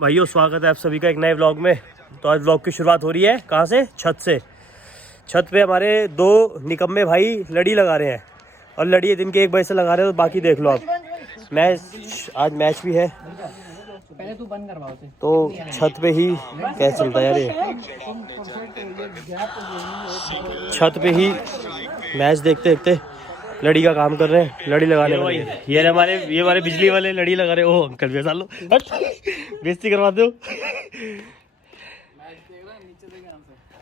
भाइयों स्वागत है आप सभी का एक नए व्लॉग में। तो आज व्लॉग की शुरुआत हो रही है कहाँ से? छत से। छत पे हमारे दो निकम्मे भाई लड़ी लगा रहे हैं और लड़ी दिन के 1 बजे से लगा रहे हैं। तो बाकी देख लो आप, आज मैच भी है तो छत पे ही कैसे चलता है यार ये, छत पे ही मैच देखते देखते लड़ी का काम कर रहे हैं, लड़ी लगाने वाले। ये हमारे बिजली वाले लड़ी लगा रहे हैं। ओ अंकल भी लो बेइज्जती करवा दो।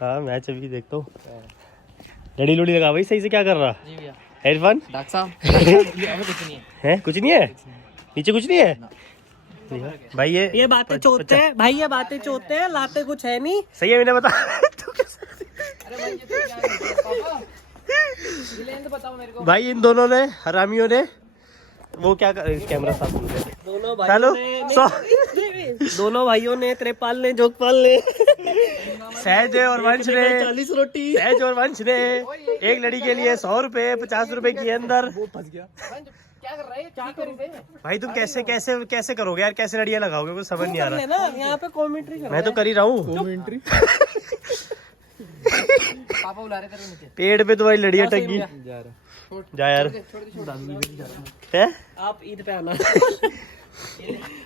हाँ मैच अभी देखता हूँ। लड़ी लुड़ी लगा भाई सही से। क्या कर रहा इरफान? है कुछ नहीं है नीचे, कुछ नहीं है भाई। ये बातें चोते हैं भाई, ये बातें चोते हैं, लाते कुछ है नहीं। सही है मैंने बता। भाई इन दोनों ने हरामियों ने वो क्या कैमरा साफ दोनों भाइयों ने त्रिपाल ने जोगपाल ने सहज और वंश ने 40 रोटी, सहज और वंश ने एक लड़ी के लिए 100 रुपए 50 रुपए के अंदर। क्या कर रहे हैं? क्या करोगे भाई तुम? कैसे कैसे कैसे करोगे यार? कैसे लड़ियां लगाओगे? कुछ समझ नहीं आ रहा। यहाँ पे कमेंट्री मैं तो कर ही रहा हूँ। पापा बुला रहे थे पेड़ पे तो भाई लड़ियां टंगी। जा यार है आप ईद पे आना।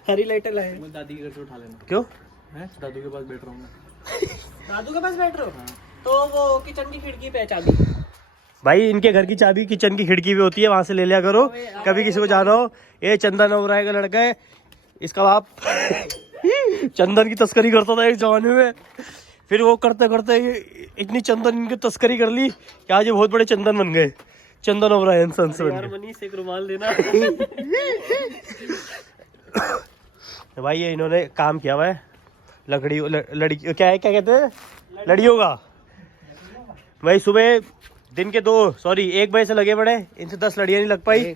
हरी लाइटर लाए। दादी के घर से उठा लेना। क्यों? मैं दादू के पास बैठ रहा हूँ। दादू के पास बैठ रहे हो तो वो किचन की खिड़की पे चाबी। भाई इनके घर की चाबी किचन की खिड़की पे होती है, वहां से ले लिया करो। कभी किसी को जाना हो। ये चंदन ओबराय का लड़का है, इसका बाप चंदन की तस्करी करता था एक जमाने में। फिर वो करते करते इतनी चंदन इनकी तस्करी कर ली कि आज ये बहुत बड़े चंदन बन गए। चंदन ओबरायन सन्स बन गए। मनीष एक रुमाल देना। भाई ये इन्होंने काम किया हुआ है लड़ी क्या है, क्या कहते हैं, लड़ियों का। भाई सुबह दिन के 1 बजे से लगे पड़े, इनसे 10 लड़ियां नहीं लग पाई।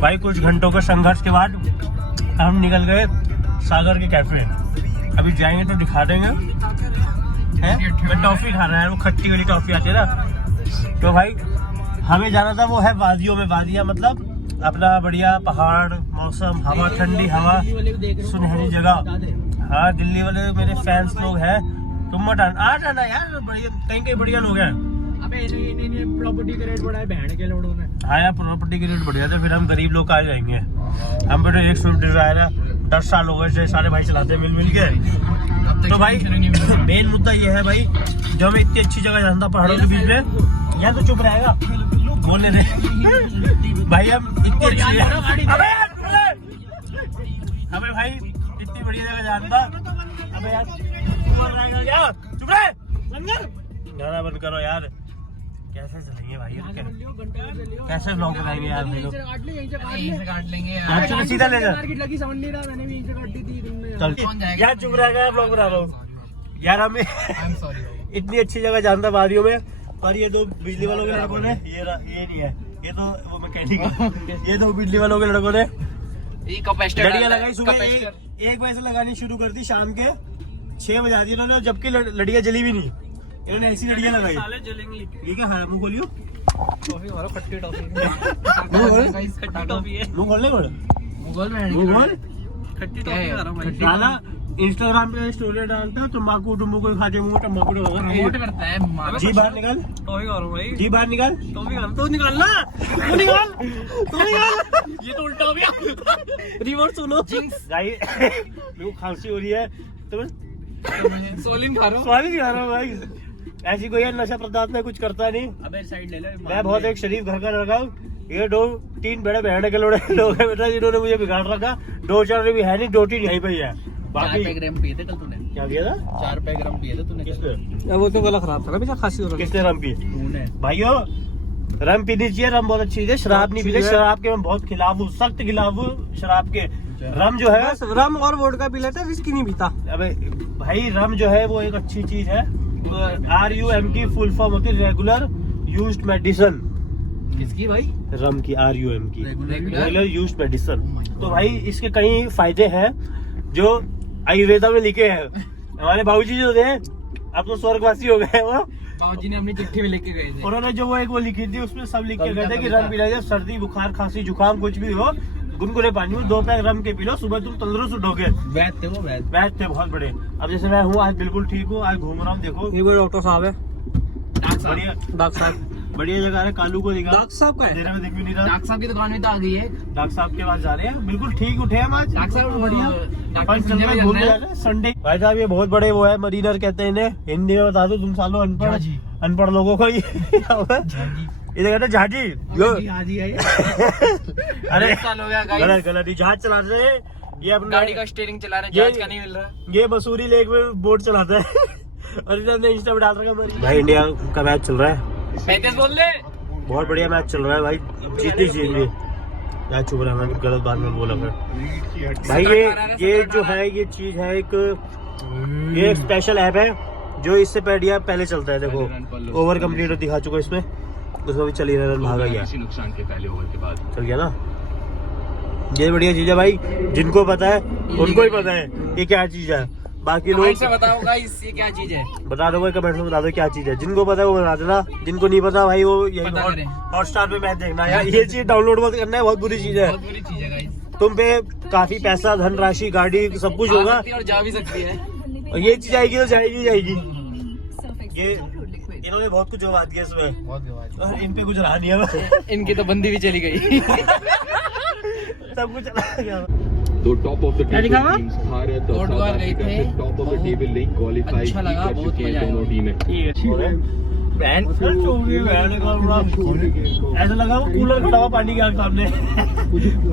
भाई कुछ घंटों के संघर्ष के बाद हम निकल गए सागर के कैफे। अभी जाएंगे तो दिखा देंगे। मैं टॉफी खा रहा है, वो खट्टी वाली टॉफी आती है ना। तो भाई हमें जाना था, वो है वादियों में। वादियाँ मतलब अपना बढ़िया पहाड़, मौसम, हवा, ठंडी हवा, सुनहरी जगह। हाँ दिल्ली वाले मेरे फैंस लोग हैं, तुम मत आ जाना यार। कहीं बढ़िया लोग हैं। अबे प्रॉपर्टी का रेट बढ़ा है बैंड के लोगों ने। हाँ यार प्रॉपर्टी के रेट बढ़िया थे, फिर हम गरीब लोग आ जाएंगे। हम पे तो एक स्विफ्ट डिजायर है, 10 साल हो गए सारे भाई चलाते हैं मिल के। तो भाई मेन मुद्दा ये है भाई, जब हमें इतनी अच्छी जगह जाना था पहाड़ों के बीच में, यहाँ तो चुप रहेगा बोलने दे भाई। हम इतनी अच्छी हमें भाई इतनी बढ़िया जगह जाना था। अबे यार चुप रहे, गाना बंद करो यार। कैसे चलेंगे भाई? कैसे ब्लॉग बनाएंगे यार? हम लोग काट लेंगे यार, सीधा ले जा। चल यार चुप रहेगा, ब्लॉग बना रहा हूँ यार। हमें इतनी अच्छी जगह जानता वादियों में, और ये दो बिजली वालों के लड़कों ने, ये नहीं है, ये तो वो मैकेनिक। ये दो बिजली वालों के लड़कों ने लड़ियां लगाई सुबह 1 बजे से लगानी शुरू कर दी, शाम के 6 बजा दी इन्होंने, जबकि लड़ियां जली भी नहीं। इन्होंने ऐसी लड़ियां लगाई। ये क्या है? मुँह खोलियो, खट्टी टॉफी मुँह खोलने को खट्टी टॉफी डाला। इंस्टाग्राम पे स्टोरी डालते हो तम्बाकू टम्बाकू खाते मुँह टम्बाकू करता है। जी बाहर निकाल, भाई जी बाहर निकाल। तो निकाल ना, तू निकाल। ये तो उल्टा हो गया। रिवर्स सुनो भाई। मेरे को खांसी हो रही है तो सोलिन खा रहा हूँ भाई। ऐसी कोई नशा पदार्थ में कुछ करता नहीं। अबे साइड ले ले। मैं बहुत एक शरीफ घर का लड़का हूँ। ये 2-3 बड़े बहन के लोग हैं बेटा, जिन्होंने मुझे बिगाड़ रखा। 2-4 भी है नहीं, 2-3 यहीं पे ही है। 4 पैग रम पिए थे कल तूने। क्या किया था? 4 पैग रम पिए थे तूने। किसने? वो तो गला खराब था, खांसी हो रही। किसने रम पी? तूने। भाइयों रम पीनी चाहिए, रम बहुत अच्छी चीज है। शराब नहीं पीते, शराब के मैं बहुत खिलाफ हूँ, सख्त खिलाफ हूँ शराब के। रम जो है रम और वोडका पी लेते, विस्की नहीं पीता। अबे भाई रम जो है वो एक अच्छी चीज है। RUM की फुल फॉर्म होती है रेगुलर यूज्ड मेडिसिन। किसकी भाई? रम की, RUM की रेगुलर यूज्ड मेडिसिन। तो भाई इसके कई फायदे हैं जो आयुर्वेदा में लिखे हैं। हमारे बाबूजी जो थे अब तो स्वर्गवासी हो गए। वो बाबूजी ने अपनी चिट्ठी में लिख के गए थे। उन्होंने जो वो लिखी थी उसमें सब लिख के गए थे कि रम पिलाइए, सर्दी बुखार खांसी जुकाम कुछ भी हो गुनगुने पानी में 2 पैक रम के पी लो, सुबह तुम तंदुरुस्त उठोगे। वैद थे वो, वैद थे बहुत बड़े। अब जैसे मैं हूँ आज बिल्कुल ठीक हूँ, आज घूम रहा हूँ। देखो ये डॉक्टर साहब है, बढ़िया डॉक्टर साहब, बढ़िया जगह है। कालू को दिखा, डॉक्टर साहब का है, अंधेरे में दिख भी नहीं रहा। डॉक्टर साहब की दुकान में तो आ गई है। डॉक्टर साहब के पास जा रहे हैं, बिल्कुल ठीक उठे हम आज। डॉक्टर साहब बढ़िया बढ़िया घूमने जा रहे हैं संडे। भाई साहब ये बहुत बड़े वो है, मरीनर कहते हैं इन्हें, हिंदी में बता दो तुम सालों अनपढ़ लोगों को। ये इधर कहते हैं झाजी। अरे गलत गलत, जहाज चला रहे हैं ये, अपनी गाड़ी का स्टीयरिंग चला रहे हैं, जहाज का नहीं मिल रहा। ये मसूरी लेक में बोट चलाता है और इधर ने इंस्टा पे डाल रखा है। भाई इंडिया का मैच चल रहा है, 35 बोल ले। बहुत बढ़िया मैच चल रहा है भाई, जीतनी चाहिए। क्या चुप रहा, मैंने गलत बात में बोला फिर। भाई ये जो है ये चीज है एक, ये एक स्पेशल ऐप है जो इससे पहले चलता है। देखो ओवर कंप्लीट दिखा चुका इसमें, उसमें भी चली रन भागा गया, नुकसान के पहले ओवर के बाद चल गया ना। ये बढ़िया चीज है भाई, जिनको पता है उनको ही पता है ये क्या चीज है। बाकी लोग से बताओ गाइस ये क्या चीज है, बता दो भाई, कमेंट में बता दो क्या चीज है। जिनको पता है वो बता देना, जिनको नहीं पता भाई वो यही हॉटस्टार पे मैच देखना यार। ये चीज डाउनलोड मत करना है, बहुत बुरी चीज है। बहुत बुरी चीज है गाइस। तुम पे काफी पैसा, धनराशि, गाड़ी सब कुछ होगा और जा भी सकती है, और ये चीज आएगी तो जाएगी। ये इन्होंने बहुत कुछ बात किया इसमें, बहुत इन पे कुछ रहा नहीं है। इनकी तो बंदी भी चली गई। सब कुछ चला गया। तो टॉप ऑफ द टेबल दिखावा? टीम्स भारत और कोर्ट साउथ वार गए अफ्रीका थे, से टॉप ऑफ द टेबल नहीं क्वालीफाई अच्छा लगा, कर बहुत चुकी हैं मजा आया। दोनों टीमें। ऐसा लगा वो कूलर खड़ा हुआ पानी के आगे सामने।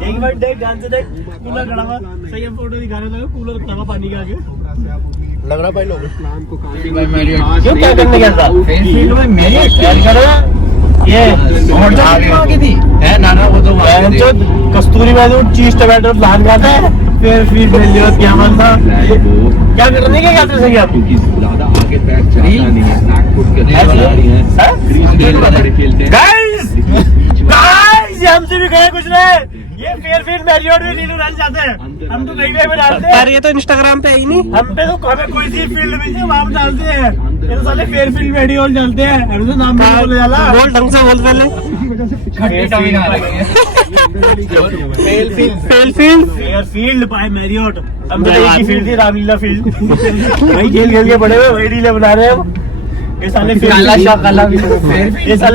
एक बार देख, ध्यान से देख, कूलर खड़ा हुआ, सही है फोटो दिखा रहे थे, कूलर खड़ा हुआ पानी के आगे लग रहा भाई। लोग क्यों क्या करने गया था फील्ड में? मेरी ये आगे थी है ना वो तो जो कस्तूरी में चीज टमाटर लान खाता है, फिर फील्ड में लिया क्या बनता, क्या करने के क्या सही आप? क्योंकि ज्यादा आगे बैठ जाता नहीं है, बैक फुट करने बना रही हैं, क्रीज गेंद बड़े खेलते हैं। गाइस ये हमसे भी गए कुछ नहीं, ये फेयरफील्ड मैरियट में नीलू रन जाते हैं, हम तो कहीं पे डालते हैं। ये तो इंस्टाग्राम पे है ही नहीं, हम पे तो हमें कोई सी फील्ड मिल जाए वहाँ डालते हैं। ये तो साले फेयरफील्ड मैरियट डालते हैं, हम तो नाम नहीं बोले जाला। बोल ढंग से बोल पहले। फेयरफील्ड बाय मैरियट, हम तो एक ही फील्ड थी, रामलीला फील्ड। वही खेल के बड़े हुए, वही रीले बना रहे हैं हम। ये साले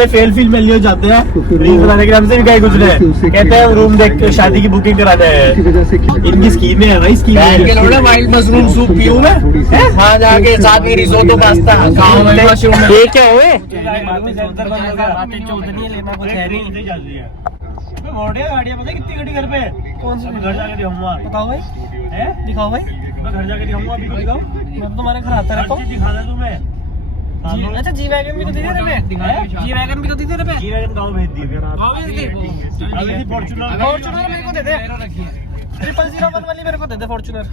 फेयरफील्ड में लिए जाते हैं रील बनाने के नाम से भी कहीं कुछ नहीं, कहते हैं रूम देख के शादी की बुकिंग कराने हैं। इनकी स्कीमें है भाई, स्कीमें। वाइल्ड मशरूम सूप पीऊं मैं, हाँ जाके साथ में रिसोर्टो पास्ता गाँव में। ये क्या हुए गाड़ियाँ पता कितनी गड्डी घर पे, कौन सी घर जाके दिखाऊंगा, बताओ भाई, दिखाओ भाई, मैं घर जाके दिखाऊंगा। अभी दिखाओ, मैं तुम्हारे घर आता रहता हूँ, दिखाना तुम्हें। अच्छा जी वैगन भी तो दे दे रे, जी वैगन भी तो दे दे रे, जी वैगन गाँव भेज दिए, गाँव भेज दिए। फॉर्च्यूनर मेरे को दे दे, 0001 वाली मेरे को दे दे फॉर्च्यूनर।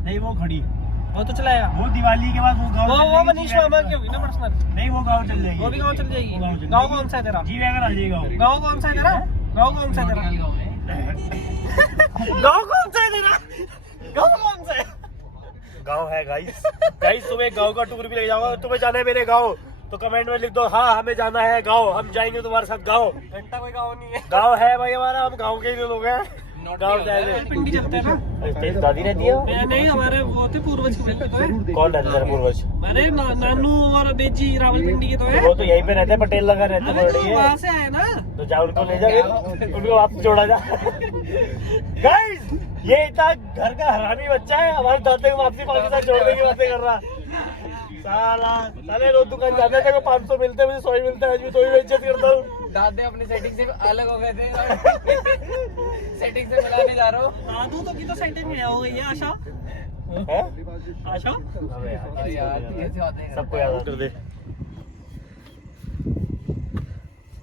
नहीं वो खड़ी, वो तो चलाएगा, वो दिवाली के बाद वो मनीष मामा की होगी ना पर्सनल। नहीं वो गाँव चल जाएगी, वो भी गाँव चल जाएगी। गाँव कौन सा है तेरा? जी वैगन आ जाएगा। गाँव कौन सा है तेरा? गाँव कौन सा है तेरा? गाँव कौन सा है तेरा? गाँव कौन सा है? गाँव है गाइस, तुम्हें गाँव का टूर भी ले जाऊंगा। तुम्हें जाना है मेरे गाँव तो कमेंट में लिख दो, हाँ हमें जाना है गाँव, हम जाएंगे तुम्हारे साथ गाँव। घंटा कोई गाँव नहीं है, गाँव है भाई हमारा, हम गाँव के ही लोग हैं। गाँव जाएंगे, पिंडी चलते हैं ना। दादी रहती है? नहीं हमारे वो थे पूर्वज के तो है। कौन रहते हैं पूर्वज? अरे नानू और बेजी रावलपिंडी के तो है। वो तो यहीं पे रहते हैं, पटेल नगर रहते हैं। वहाँ से आए ना, तो जा उनको ले जा, उनको वापस जोड़ा जा। गाइस ये इतना घर का हरामी बच्चा है, हमारे दादे को वापसी पानी के साथ जोड़ने की बातें कर रहा। साले रोज दुकान जाते हैं, 500 मिलते हैं, मुझे 100 मिलता है, तो भी इज्जत करता हूँ। दादे अपनी सेटिंग से अलग हो गए थे, सेटिंग से मिला नहीं जा रहा हूँ। दादू तो की तो सेटिंग में हो गई है। आशा आशा सबको याद कर दे।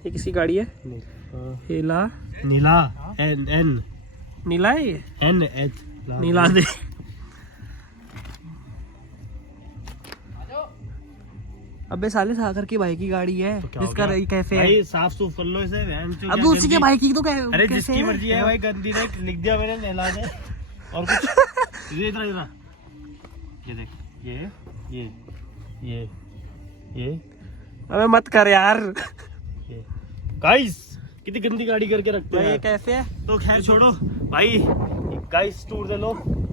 ये किसी गाड़ी है, नीला नीला एन एन नीला है, एन एच नीला दे। अबे साले सागर की भाई की गाड़ी है, तो जिसका कैफे है भाई, साफ सूफ कर लो इसे। अब उसी के भाई की तो क्या, अरे जिसकी मर्जी है भाई, गंदी ने लिख दिया मैंने, नहला दे। और कुछ इधर ये देख, ये अबे मत कर यार। गाइस कितनी गंदी गाड़ी करके रखते हैं। ये कैफे है? तो खैर छोड़ो भाई, गाइस टूर दे लो।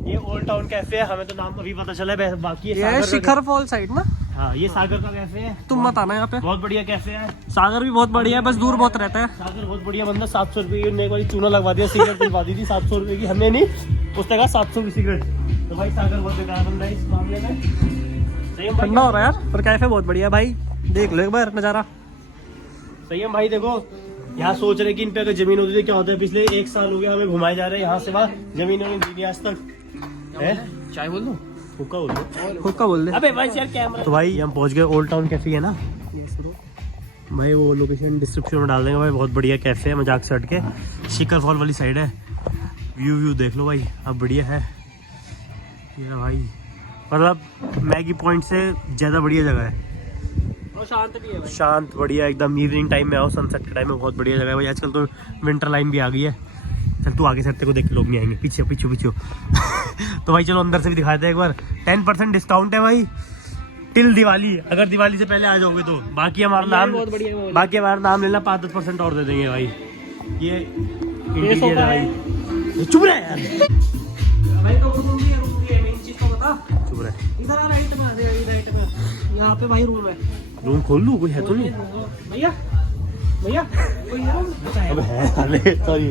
ये ओल्ड टाउन कैफे है, हमें तो नाम अभी पता चला है, बाकी ये है शिखर फॉल साइड ना? हाँ ये सागर का कैफे है। तुम मत आना यहाँ पे। बहुत बढ़िया कैफे है। सागर भी बहुत बढ़िया है, बस दूर बहुत रहता है। सागर बहुत बढ़िया बंदा। 700 रुपये की एक बार चूना लगवा दिया, सिगरेट दिलवा दी थी 700 रुपये की, हमने नहीं, उसने कहा 700 की सिगरेट। तो भाई सागर बहुत बेकार बंदा है इस मामले में। सही है भाई? ठंडा हो रहा है यार, पर कैफे बहुत बढ़िया है भाई, देख लो एक बार नजारा। सही है भाई। देखो यहाँ सोच रहे कि इन पे अगर जमीन होती तो क्या होता है। पिछले 1 साल हो गया हमें घुमाए जा रहे हैं, यहाँ से वहाँ जमीन नहीं दी आज तक है। चाय बोल दूं? हुक्का बोल दो। हुक्का बोल दे। अबे भाई यार कैमरा। तो भाई हम पहुंच गए ओल्ड टाउन कैफे है ना भाई, वो लोकेशन डिस्क्रिप्शन में डाल देंगे भाई। बहुत बढ़िया कैफे है, मजाक से हट के शिखर फॉल वाली साइड है। व्यू देख लो भाई, अब बढ़िया है ये भाई, मतलब मैगी पॉइंट से ज़्यादा बढ़िया जगह है। और शांत भी है भाई। शांत बढ़िया एकदम। इवनिंग टाइम में आओ, सनसेट के टाइम में बहुत बढ़िया जगह है भाई। आजकल तो विंटर लाइन भी आ गई है। चल तू आगे सकते को देख के लोग नहीं आएंगे, पीछे पीछे पीछे तो भाई चलो अंदर से भी दिखाते हैं एक बार। 10% डिस्काउंट है भाई टिल दिवाली, अगर दिवाली से पहले आ जाओगे तो। बाकी हमारा नाम, बाकी हमारा नाम लेना, 5-10% और दे देंगे भाई। ये इंटीरियर है भाई। चुप रहे यार, भाई तो रूम भी है, रूम भी है, मेन चीज तो बता। चुप रहे। इधर आ, राइट में आ जाए, राइट में यहाँ पे भाई रूम है। रूम खोल लूँ, कोई है तो नहीं? भैया भैया कोई है? अब है, सॉरी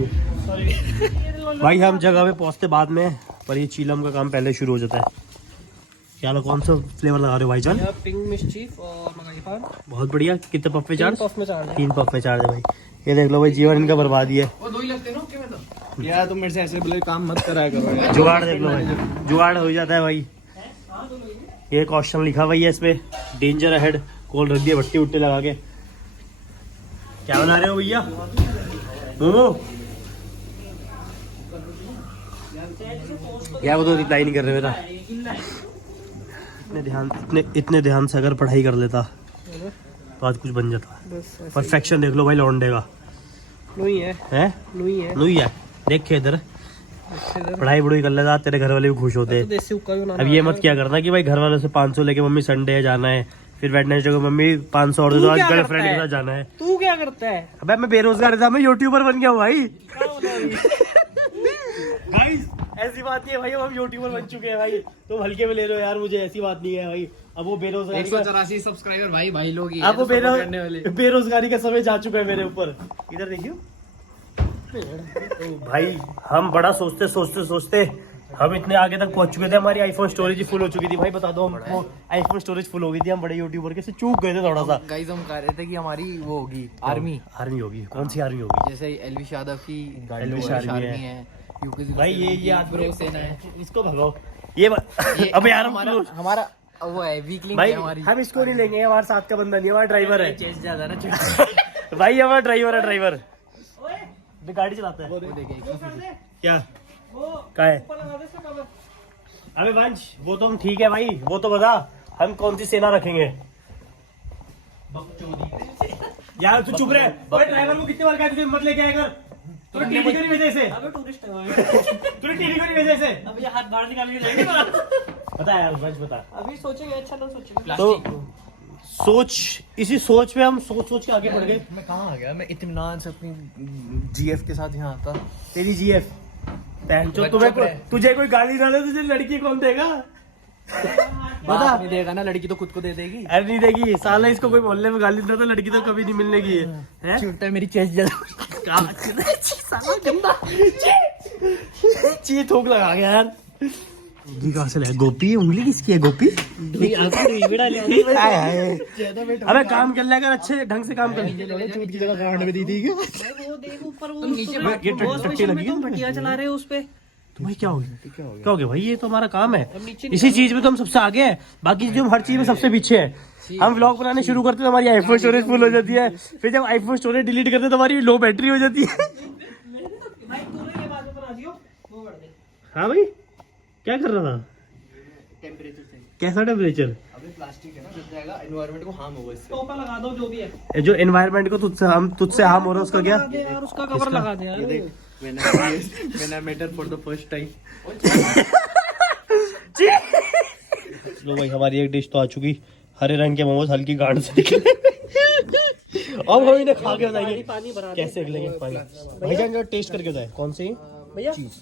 भाई। हम जगह पे पहुंचते बाद में, पर ये चीलम का काम पहले शुरू हो जाता है। क्या लो, कौन सा फ्लेवर लगा रहे हो भाईजान? पिंक मिस्चीफ और मलाई पान। बहुत बढ़िया। कितने पफ पे चार्ज? 3 पफ में चार्ज है। 3 पफ पे चार्ज है भाई। ये देख लो भाई, जीवन इनका बर्बाद ही है। वो दो ही लगते ना क्या? मतलब यार तुम मेरे से ऐसे बोले काम मत कराया करो। जुगाड़ देख लो भाई, जुगाड़ हो जाता है भाई। ये क्वेश्चन लिखा हुआ है इस पे, डेंजर अहेड। कोल रख दिया भट्टी उट्टी लगा के। क्या बना रहे हो भैया? मोमो? क्या वो तो रिप्लाई नहीं कर रहे मेरा। इतने ध्यान से अगर पढ़ाई कर लेता तो आज कुछ बन जाता। परफेक्शन देख लो भाई लौंडे का। लुई है, हैं? लुई है। नहीं है, देख इधर पढ़ाई बड़ाई कर लेता, तेरे घर वाले भी खुश होते। तो देसी हुक्का भी बनाना अब ये मत क्या करना कि भाई घर वालों से 500 लेके मम्मी संडे है जाना है, फिर वेडनेसडे को मम्मी 500 और दे दो, आज गर्लफ्रेंड के साथ जाना है। तू क्या करता है? अबे मैं बेरोजगार था, मैं यूट्यूबर बन गया हूँ भाई। गाइस ऐसी बात नहीं है भाई, हम यूट्यूबर बन चुके हैं भाई। तुम हल्के में ले रहे हो यार मुझे, ऐसी बात नहीं है भाई। अब वो बेरोजगारी 184 सब्सक्राइबर भाई लोग ही अब वो करने वाले। बेरोजगारी का समय जा चुका है मेरे ऊपर। इधर देखियो तो भाई, हम बड़ा सोचते हम इतने आगे तक पहुंच चुके थे। हमारी आईफोन स्टोरेज फुल हो चुकी थी भाई, बता दो हमको। आईफोन स्टोरेज फुल हो गई थी, हम बड़े यूट्यूबर के से चूक गए थे थोड़ा सा। गाइस हम कह रहे थे कि हमारी वो होगी आर्मी होगी। कौन सी आर्मी होगी? जैसे एलविश यादव की एलविश आर्मी है, यूपी भाई। ये ब्रो सेना है, इसको भगाओ। ये अबे यार हमारा वो है वीकलिंग भाई, है हमारी। हम इसको नहीं लेंगे, हमारे साथ का बंदा नहीं, हमारा ड्राइवर है। चेस ज्यादा ना भाई हमारा ड्राइवर है, ड्राइवर गाड़ी चलाता है। वो देखे क्या क्या है? अबे वंश, वो तो हम ठीक है भाई, वो तो बता हम कौन सी सेना रखेंगे। यार तू चुप रहे। ड्राइवर को कितनी बार कहा तुझे मत लेके आया कर। तूने टीवी क्यों नहीं भेजा इसे? अबे टूरिस्ट है। तूने टीवी क्यों नहीं भेजा इसे? अब ये हाथ बाहर निकाल के जाएंगे। बता यार वंश, बता। अभी सोचेंगे, अच्छा ना सोचेंगे। तो इसी सोच पे हम सोच के आगे बढ़ गए। मैं कहाँ आ गया? मैं इत्मीनान से अपनी जीएफ के साथ यहाँ आता। तेरी जीएफ तुझे कोई गाली ना दे, तुझे लड़की कौन देगा? बता नहीं देगा ना, लड़की तो खुद को दे देगी। अरे नहीं देगी साला, इसको कोई मोहल्ले में गाली दे तो लड़की तो कभी नहीं मिलने की है। छूटता है मेरी चेस्ट ज्यादा। ची थूक लगा गया यार। ये कहाँ से लाया? गोपी उंगली किसकी है? गोपी अबे काम कर लिया कर, अच्छे ढंग से काम कर। चूत की जगह गांड में दी थी क्या? वो देख ऊपर वो ये टट्टी लगी है। भटिया चला रहे हैं उस पे। तो भाई क्या हो गया भाई? ये तो हमारा काम है, इसी चीज में तो हम सबसे आगे हैं। बाकी जो हम हर चीज में सबसे पीछे हैं। हम व्लॉग बनाने शुरू करते तो हमारी आईफोन स्टोरेज फुल हो जाती है, फिर जब आईफोन स्टोरेज डिलीट करते तो हमारी लो बैटरी हो जाती है। हाँ भाई, क्या कर रहा था? कैसा टेम्परेचर? अभी प्लास्टिक है ना, जब जाएगा एनवायरनमेंट को हार्म होगा इससे। टोपा लगा दो जो भी है। जो एनवायरनमेंट को तुझसे हार्म हो रहा है उसका क्या? यार उसका कवर लगा दे यार। When I met her for the first time. लो भाई, हमारी एक डिश तो आ चुकी। हरे रंग के मोमोज हल्की गाढ़ से निकले अब हम इन्हें खा के बताएंगे पानी भरा दे। कैसे निकलेंगे पानी। भाईजान जो टेस्ट करके बताए कौन सी भैया चीज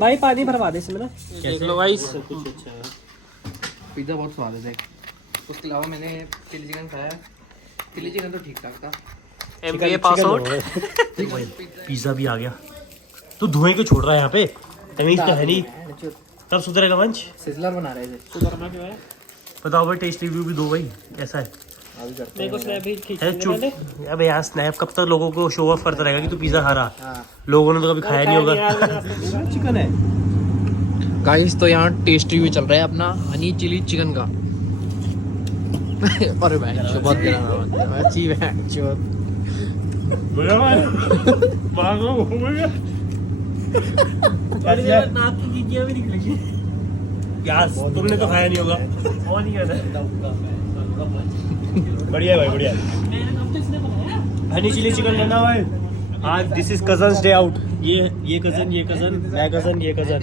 भाई पानी भरवा दे इसमें ना। देख लो भाई पिज्जा बहुत स्वाद है देख। उसके अलावा मैंने चिली चिकन खाया। चिली चिकन तो ठीक ठाक था। MBA pass out. पिज्जा भी आ गया। तू धुएं क्यों छोड़ रहा है यहाँ पे? तमीज तो है नहीं। कब सुधरेगा मंच? सिजलर बना रहे थे। सुधरना क्यों है? बताओ भाई टेस्ट रिव्यू भी दो भाई कैसा है? अभी करते मेरे को स्नैप भी अरे खींचना चुप मैंने। अबे यार स्नैप कब तक लोगों को शो ऑफ करता रहेगा कि तू पिज्जा खा रहा? लोगों ने तो कभी खाया नहीं होगा। चिकन है गाइस तो यहाँ टेस्ट रिव्यू चल रहा है अपना हनी चिली चिकन का। अरे भाई बहुत अच्छी है। नाक की गिगियां भी निकलेगी। यार तुमने तो खाया नहीं होगा। और नहीं करना। बढ़िया है भाई बढ़िया। मेरे नाम तो इसने बनाया। हनी चिली चिकन लेना भाई। आज this is cousins day out. ये कजन मैं कजन ये कजन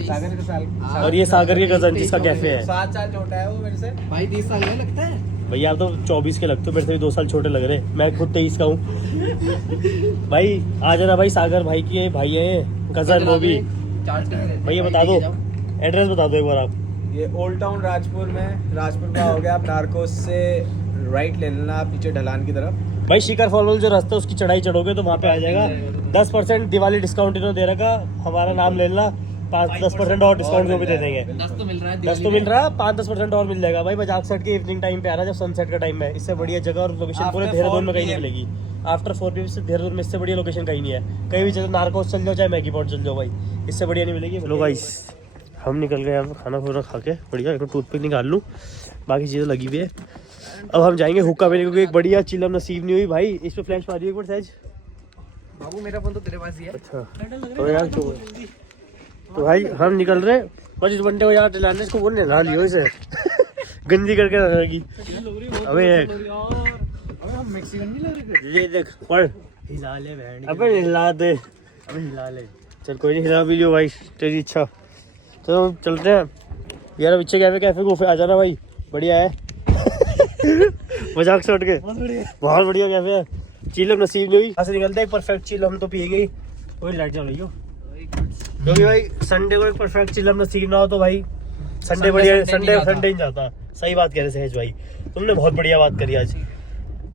और ये सागर के कजन जिसका कैफे है। 7 साल छोटा है वो मेरे से। भाई 20 साल का लगता है। भैया आप तो 24 के लगते हो, मेरे से भी 2 साल छोटे लग रहे। मैं खुद 23 का हूँ। भाई आ जाना भाई, सागर भाई की भाई है कजन वो भी। भैया बता दो एड्रेस बता दो एक बार आप। ये ओल्ड टाउन राजपुर में आओगे आप। नारकोस से राइट ले लेना आप नीचे ढलान की तरफ। भाई शिखर फॉल जो रास्ता उसकी चढ़ाई चढ़ोगे तो वहाँ पे आ जाएगा। 10% दिवाली डिस्काउंट इन्होंने दे रखा। हमारा नाम ले लेना, 5-10% और डिस्काउंट वो भी दे देंगे। 10 तो मिल रहा है। 10 तो मिल रहा है, 5-10% और मिल जाएगा भाई। बजाज सेट के इवनिंग टाइम पे आ रहा है जब सनसेट का टाइम है। इससे बढ़िया जगह और लोकेशन पूरे देहरादून में कहीं नहीं मिलेगी। आफ्टर 4 PM से देहरादून में इससे बढ़िया लोकेशन कहीं नहीं है। कहीं भी चलो नारकोस चल जाओ चाहे मैगी पॉइंट चल जाओ भाई, इससे बढ़िया नहीं मिलेगी। चलो गाइस हम निकल गए यहाँ पे खाना पूरा खा के बढ़िया। एक टूथपिक निकाल लूँ, बाकी चीज़ें लगी हुई है। अब हम जाएंगे हुक्का पीने क्योंकि एक बढ़िया चिलम नसीब नहीं हुई भाई। इस पे फ्लैश मारिए एक बार सहज। बाबू मेरा फोन तो तेरे पास ही है। अच्छा तो यार तो भाई हम निकल रहे। बस इस बंदे को यार दिलाने इसको बोलने ला लियो इसे गंदी करके रहेगी। अबे हम मैक्सिकन नहीं लग रहे। ये देख पढ़ हिला ले बहन। अबे हिला दे। अबे हिला ले। चल कोई नहीं, हिला भी लियो भाई तेरी इच्छा। चलो हम चलते हैं यार। अब इच्छे कैफे को आ जाना भाई, बढ़िया है। मजाक से उठ के बहुत बढ़िया कैफे है। चिलम नसीब नहीं हुई, यहाँ से निकलते हैं परफेक्ट चिलम तो पियेंगे ही। कोई लाइट चल रही हो क्योंकि भाई संडे को एक परफेक्ट चिलम नसीब ना हो तो भाई संडे बढ़िया संडे नहीं जाता। सही बात कह रहे सहज भाई, तुमने बहुत बढ़िया बात करी आज।